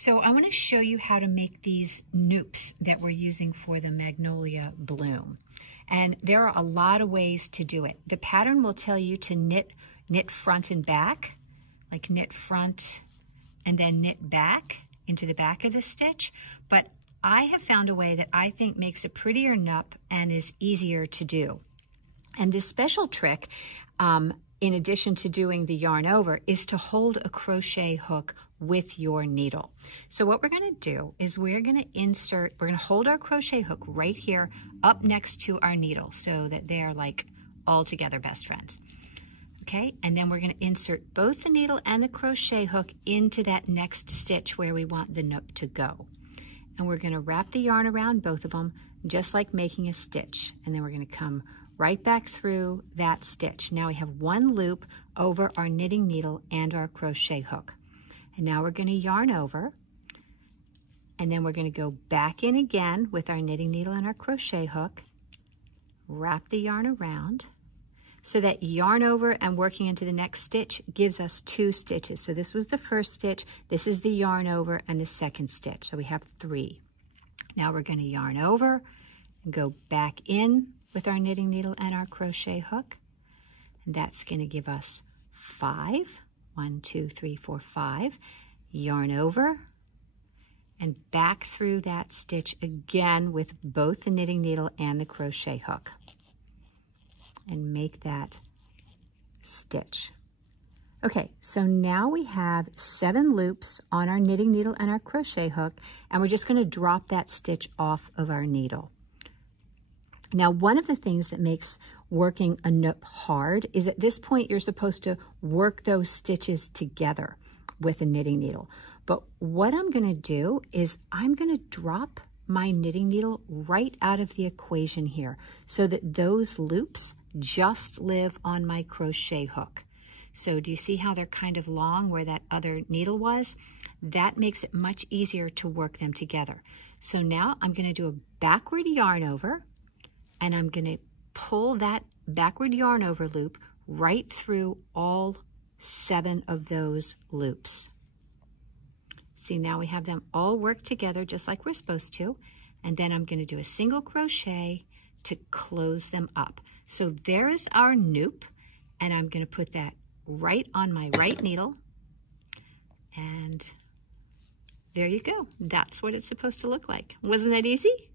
So I want to show you how to make these Nupps that we're using for the Magnolia Bloom. And there are a lot of ways to do it. The pattern will tell you to knit front and back, like knit front and then knit back into the back of the stitch. But I have found a way that I think makes a prettier Nupp and is easier to do. And this special trick, in addition to doing the yarn over, is to hold a crochet hook with your needle. So what we're going to do is we're going to hold our crochet hook right here up next to our needle so that they are like all together best friends. Okay, and then we're going to insert both the needle and the crochet hook into that next stitch where we want the Nupp to go. And we're going to wrap the yarn around both of them just like making a stitch. And then we're going to come right back through that stitch. Now we have one loop over our knitting needle and our crochet hook. And now we're going to yarn over, and then we're going to go back in again with our knitting needle and our crochet hook, wrap the yarn around, so that yarn over and working into the next stitch gives us 2 stitches. So this was the first stitch, this is the yarn over and the second stitch. So we have 3. Now we're going to yarn over and go back in with our knitting needle and our crochet hook. And that's going to give us 5. 1, 2, 3, 4, 5. Yarn over and back through that stitch again with both the knitting needle and the crochet hook. And make that stitch. Okay, so now we have 7 loops on our knitting needle and our crochet hook, and we're just going to drop that stitch off of our needle. Now, one of the things that makes working a Nupp hard is at this point you're supposed to work those stitches together with a knitting needle. But what I'm going to do is I'm going to drop my knitting needle right out of the equation here so that those loops just live on my crochet hook. So do you see how they're kind of long where that other needle was? That makes it much easier to work them together. So now I'm going to do a backward yarn over, and I'm going to pull that backward yarn over loop right through all 7 of those loops. See, now we have them all work together just like we're supposed to, and then I'm going to do a single crochet to close them up. So there is our Nupp, and I'm going to put that right on my right needle, and there you go. That's what it's supposed to look like. Wasn't that easy?